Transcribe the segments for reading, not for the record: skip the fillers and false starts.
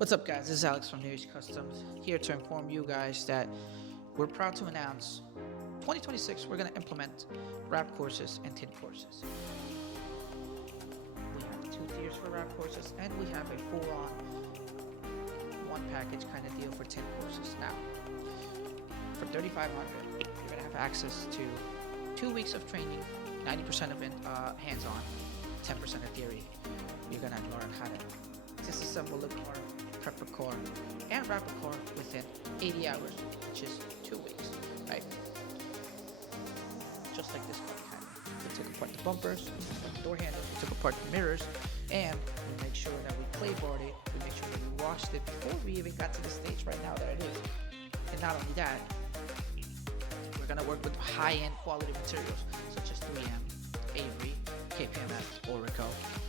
What's up, guys? This is Alex from News Customs, here to inform you guys that we're proud to announce 2026 we're going to implement wrap courses and tin courses. We have 2 tiers for wrap courses, and we have a full-on one package kind of deal for tin courses. Now, for $3,500, you're going to have access to 2 weeks of training, 90% of it hands-on, 10% of theory. You're going to learn how to disassemble a car, prep a car, and wrap a car within 80 hours, which is 2 weeks, right? Just like this car behind me. We took apart the bumpers, we took apart the door handles, we took apart the mirrors, and we make sure that we clay-barred it, we make sure that we washed it before we even got to the stage right now that it is. And not only that, we're gonna work with high-end quality materials such as 3M, Avery, KPMF, Orico,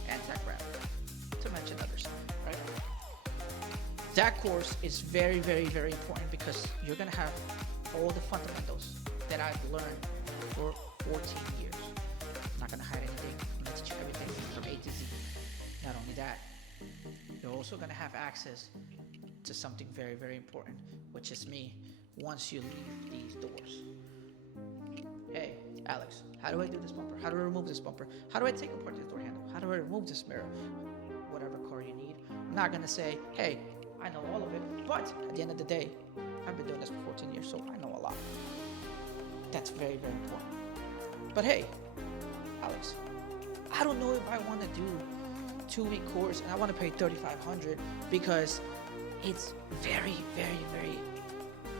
and TechWrap, to mention others, right? That course is very, very, very important because you're gonna have all the fundamentals that I've learned for 14 years. I'm not gonna hide anything. I'm gonna teach you everything from A to Z. Not only that, you're also gonna have access to something very, very important, which is me once you leave these doors. Hey, Alex, how do I do this bumper? How do I remove this bumper? How do I take apart this door handle? How do I remove this mirror? Whatever car you need. I'm not gonna say, hey, I know all of it, but at the end of the day, I've been doing this for 14 years, so I know a lot. That's very, very important. But hey, Alex, I don't know if I want to do 2-week course and I want to pay $3,500 because it's very, very, very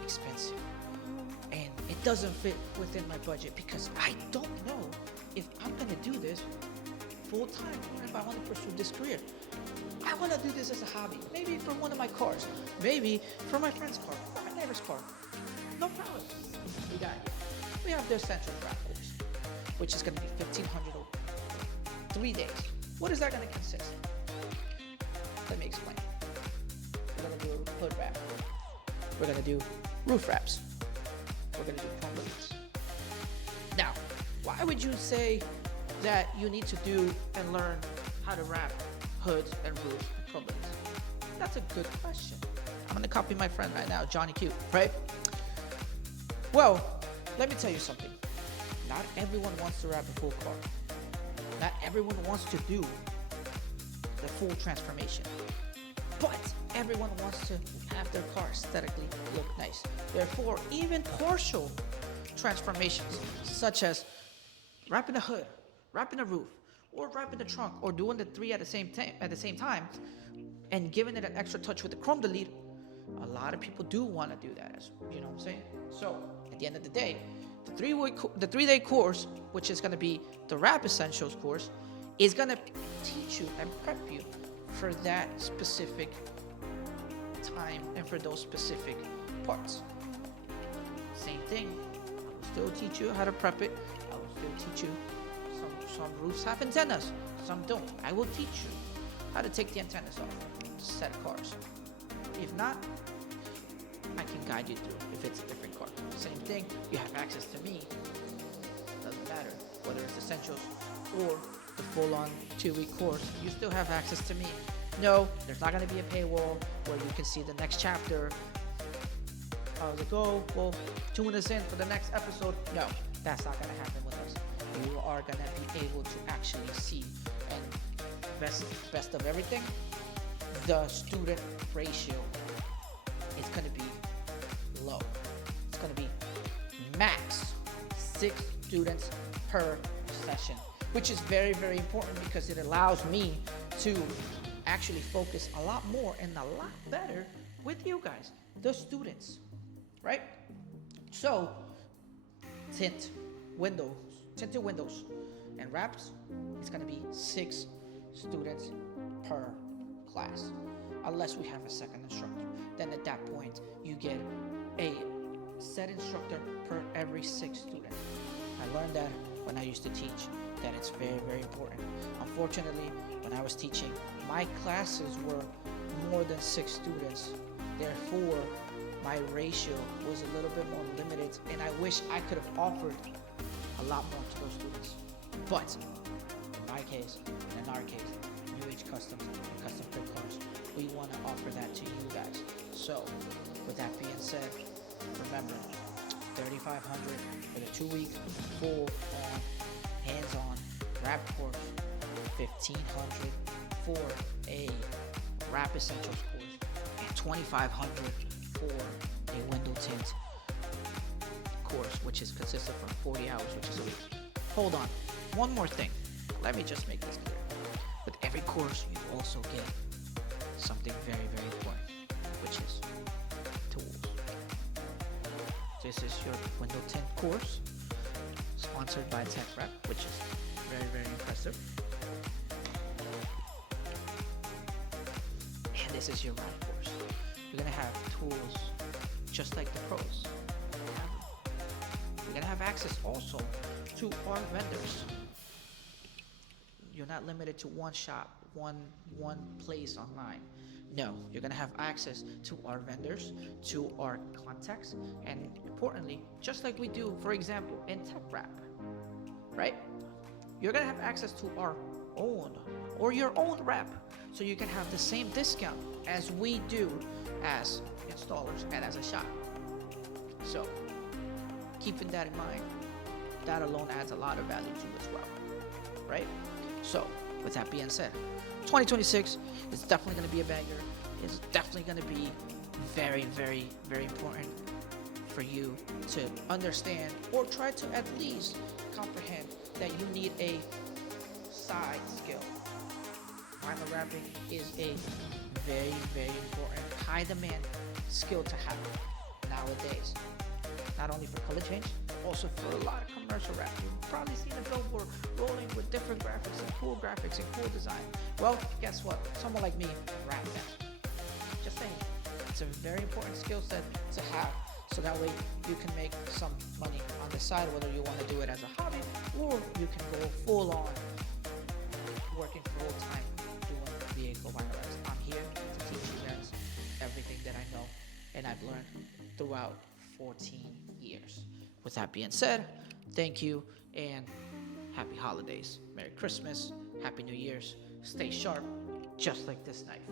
expensive. And it doesn't fit within my budget because I don't know if I'm going to do this full time or if I want to pursue this career. I want to do this as a hobby, maybe for one of my cars, maybe for my friend's car, or my neighbor's car. No problem. We got it. We have the Essentials wrap course, which is going to be $1,500 over 3 days. What is that going to consist? Let me explain. We're going to do a hood wrap. We're going to do roof wraps. We're going to do chrome leads. Now, why would you say that you need to do and learn how to wrap hoods and roofs and chrome leads? That's a good question. I'm going to copy my friend right now, Johnny Q, right? Well, let me tell you something. Not everyone wants to wrap a full car. Not everyone wants to do the full transformation. But everyone wants to have their car aesthetically look nice. Therefore, even partial transformations, such as wrapping a hood, wrapping a roof, or wrapping the trunk, or doing the 3 at the same time, and giving it an extra touch with the chrome delete, a lot of people do want to do that. You know what I'm saying? So at the end of the day, the 3-day course, which is going to be the Wrap Essentials course, is going to teach you and prep you for that specific time and for those specific parts. Same thing. I will still teach you how to prep it. I will still teach you some roofs have antennas, some don't. I will teach you how to take the antennas off to set cars. If not, I can guide you through if it's a different car. Same thing, you have access to me. Doesn't matter whether it's Essentials or the full-on 2-week course, you still have access to me. No, there's not going to be a paywall where you can see the next chapter. How's it go? Well, tune us in for the next episode. No, that's not going to happen with us. You are going to be able to actually see, and best of everything, the student ratio is going to be low. It's going to be max 6 students per session, which is very, very important because it allows me to actually focus a lot more and a lot better with you guys, the students, right? So, tinted windows and wraps, it's going to be 6 students per class, unless we have a second instructor. Then at that point, you get a set instructor per every 6 students. I learned that when I used to teach, that it's very, very important. Unfortunately, when I was teaching, my classes were more than 6 students. Therefore, my ratio was a little bit more limited, and I wish I could have offered a lot more to those students. But my case, and in our case, New Age Customs and Custom Fit Cars, we want to offer that to you guys. So, with that being said, remember, $3,500 for the 2-week full-on, hands-on rap course, $1,500 for a Rap Essentials course, and $2,500 for a window tint course, which is consistent from 40 hours, which is a week. Hold on, one more thing. Let me just make this clear. With every course, you also get something very, very important, which is tools. This is your window tint course, sponsored by Tech Rep, which is very, very impressive. And this is your rap course. You're gonna have tools just like the pros. You're gonna have access also to our vendors. You're not limited to one shop, one place online. No, you're gonna have access to our vendors, to our contacts, and importantly, just like we do, for example, in Tech Wrap, right? You're gonna have access to our own or your own rep, so you can have the same discount as we do as installers and as a shop. So, keeping that in mind, that alone adds a lot of value to you as well, right? So, with that being said, 2026 is definitely going to be a banger. It's definitely going to be very, very, very important for you to understand or try to at least comprehend that you need a side skill. Vinyl wrapping is a very, very important, high demand skill to have nowadays. Not only for color change, but also for a lot of commercial wrap. You've probably seen a billboard rolling with different graphics and cool design. Well, guess what? Someone like me wrap that. Just saying. It's a very important skill set to have, so that way you can make some money on the side, whether you want to do it as a hobby or you can go full on working full time doing vehicle vinyl wraps. I'm here to teach you guys everything that I know and I've learned throughout 14 years. With that being said, thank you and happy holidays. Merry Christmas, Happy New Year's. Stay sharp, just like this knife.